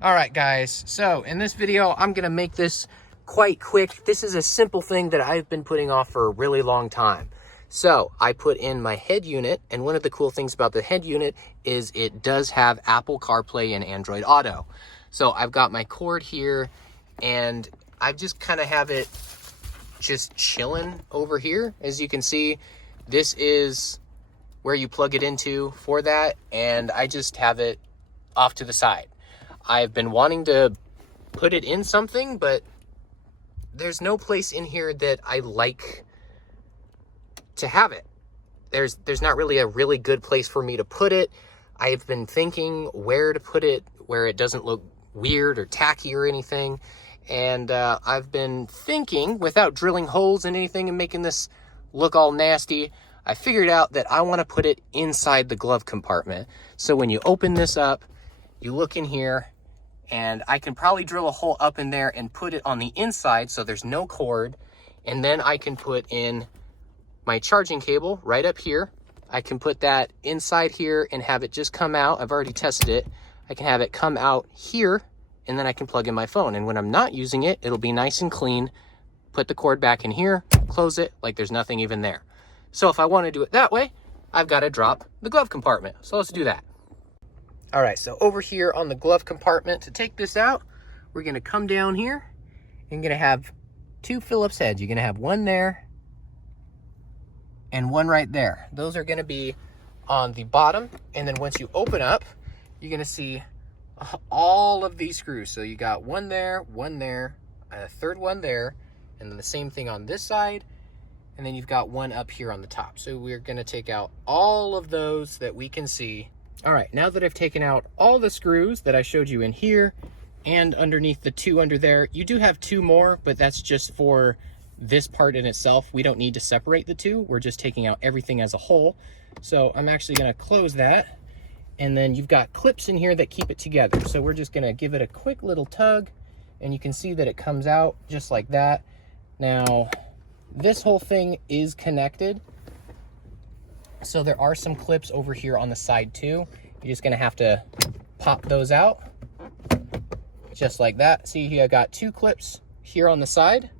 All right, guys. So in this video, I'm going to make this quite quick. This is a simple thing that I've been putting off for a really long time. So I put in my head unit, and one of the cool things about the head unit is it does have Apple CarPlay and Android Auto. So I've got my cord here, and I just kind of have it just chilling over here. As you can see, this is where you plug it into for that, and I just have it off to the side. I've been wanting to put it in something, but there's no place in here that I like to have it. There's not really a really good place for me to put it. I've been thinking where to put it where it doesn't look weird or tacky or anything. And I've been thinking, without drilling holes in anything and making this look all nasty, I figured out that I want to put it inside the glove compartment. So when you open this up, you look in here, and I can probably drill a hole up in there and put it on the inside so there's no cord. And then I can put in my charging cable right up here. I can put that inside here and have it just come out. I've already tested it. I can have it come out here, and then I can plug in my phone. And when I'm not using it, it'll be nice and clean. Put the cord back in here, close it like there's nothing even there. So if I want to do it that way, I've got to drop the glove compartment. So let's do that. All right, so over here on the glove compartment, to take this out, we're going to come down here and going to have two Phillips heads. You're going to have one there and one right there. Those are going to be on the bottom. And then once you open up, you're going to see all of these screws. So you got one there, a third one there, and then the same thing on this side. And then you've got one up here on the top. So we're going to take out all of those that we can see. All right, now that I've taken out all the screws that I showed you in here and underneath the two under there, you do have two more, but that's just for this part in itself. We don't need to separate the two. We're just taking out everything as a whole. So I'm actually going to close that. And then you've got clips in here that keep it together. So we're just going to give it a quick little tug, and you can see that it comes out just like that. Now, this whole thing is connected. So there are some clips over here on the side too. You're just gonna have to pop those out just like that. See here, I got two clips here on the side.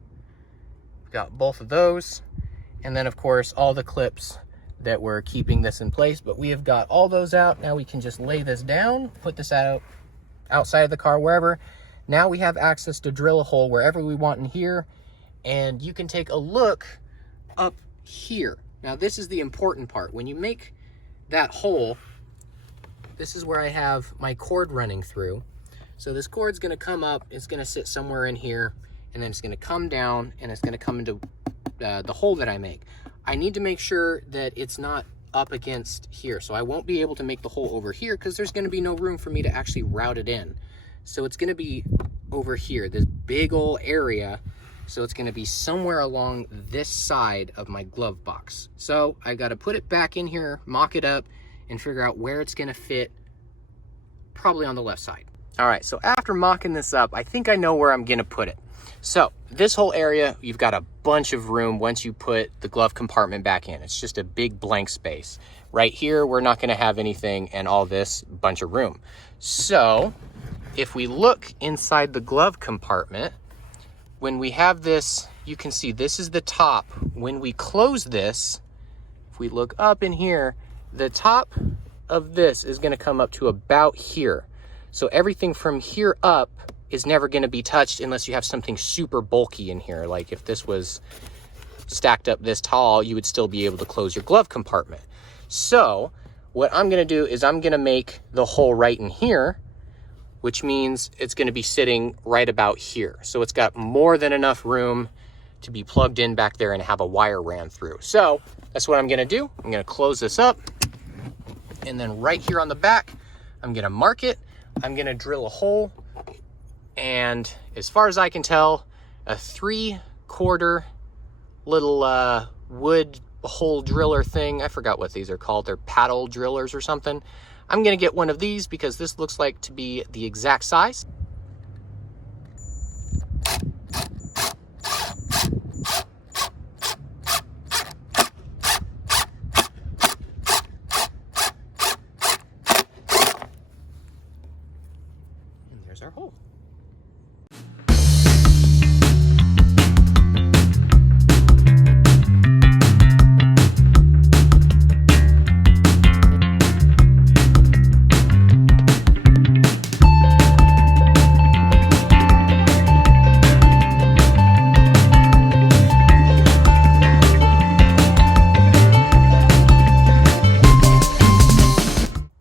Got both of those. And then of course, all the clips that were keeping this in place, but we have got all those out. Now we can just lay this down, put this out outside of the car, wherever. Now we have access to drill a hole wherever we want in here. And you can take a look up here. Now this is the important part. When you make that hole, this is where I have my cord running through. So this cord's gonna come up, it's gonna sit somewhere in here, and then it's gonna come down, and it's gonna come into the hole that I make. I need to make sure that it's not up against here. So I won't be able to make the hole over here because there's gonna be no room for me to actually route it in. So it's gonna be over here, this big old area. So it's gonna be somewhere along this side of my glove box. So I gotta put it back in here, mock it up, and figure out where it's gonna fit, probably on the left side. All right, so after mocking this up, I think I know where I'm gonna put it. So this whole area, you've got a bunch of room once you put the glove compartment back in. It's just a big blank space. Right here, we're not gonna have anything, and all this bunch of room. So if we look inside the glove compartment, when we have this, you can see this is the top. When we close this, if we look up in here, the top of this is gonna come up to about here. So everything from here up is never gonna be touched unless you have something super bulky in here. Like if this was stacked up this tall, you would still be able to close your glove compartment. So what I'm gonna do is I'm gonna make the hole right in here, which means it's gonna be sitting right about here. So it's got more than enough room to be plugged in back there and have a wire ran through. So that's what I'm gonna do. I'm gonna close this up, and then right here on the back, I'm gonna mark it. I'm gonna drill a hole, and as far as I can tell, a 3/4 little wood hole driller thing. I forgot what these are called. They're paddle drillers or something. I'm gonna get one of these because this looks like to be the exact size. there's our hole.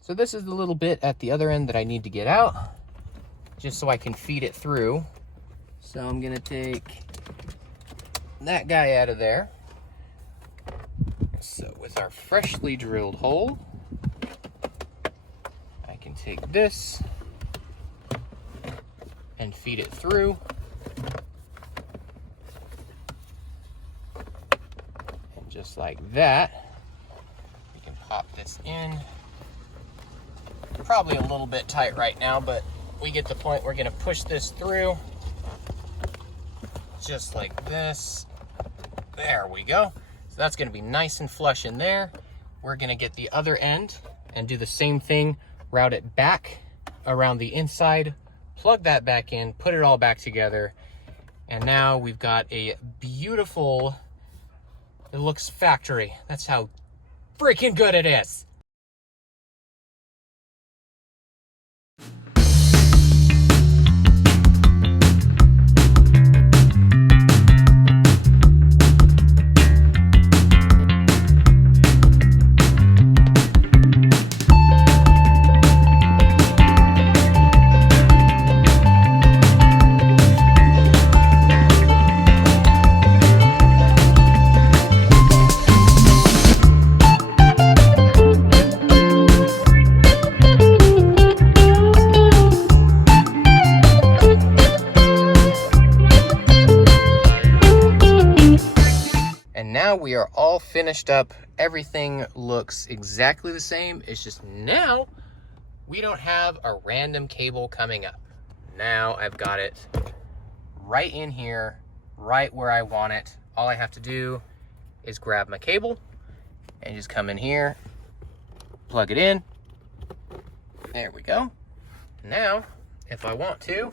So this is the little bit at the other end that I need to get out, just so I can feed it through. So I'm gonna take that guy out of there. So with our freshly drilled hole, I can take this and feed it through. And just like that, we can pop this in. Probably a little bit tight right now, but we get the point. We're gonna push this through just like this. There we go. So that's gonna be nice and flush in there. We're gonna get the other end and do the same thing, route it back around the inside, plug that back in, put it all back together, and now we've got a beautiful, it looks factory. That's how freaking good it is. Now we are all finished up. Everything looks exactly the same. It's just now we don't have a random cable coming up. Now I've got it right in here, right where I want it. All I have to do is grab my cable and just come in here, plug it in. There we go. Now, if I want to,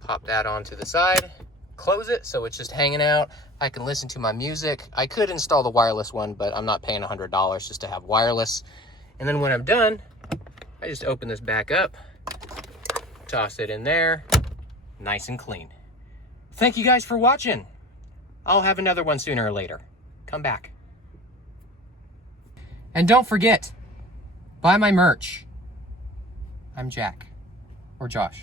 pop that onto the side, close it so it's just hanging out. I can listen to my music. I could install the wireless one, but I'm not paying $100 just to have wireless. And then when I'm done, I just open this back up, toss it in there, nice and clean. Thank you guys for watching. I'll have another one sooner or later. Come back. And don't forget, buy my merch. I'm Jack, or Josh.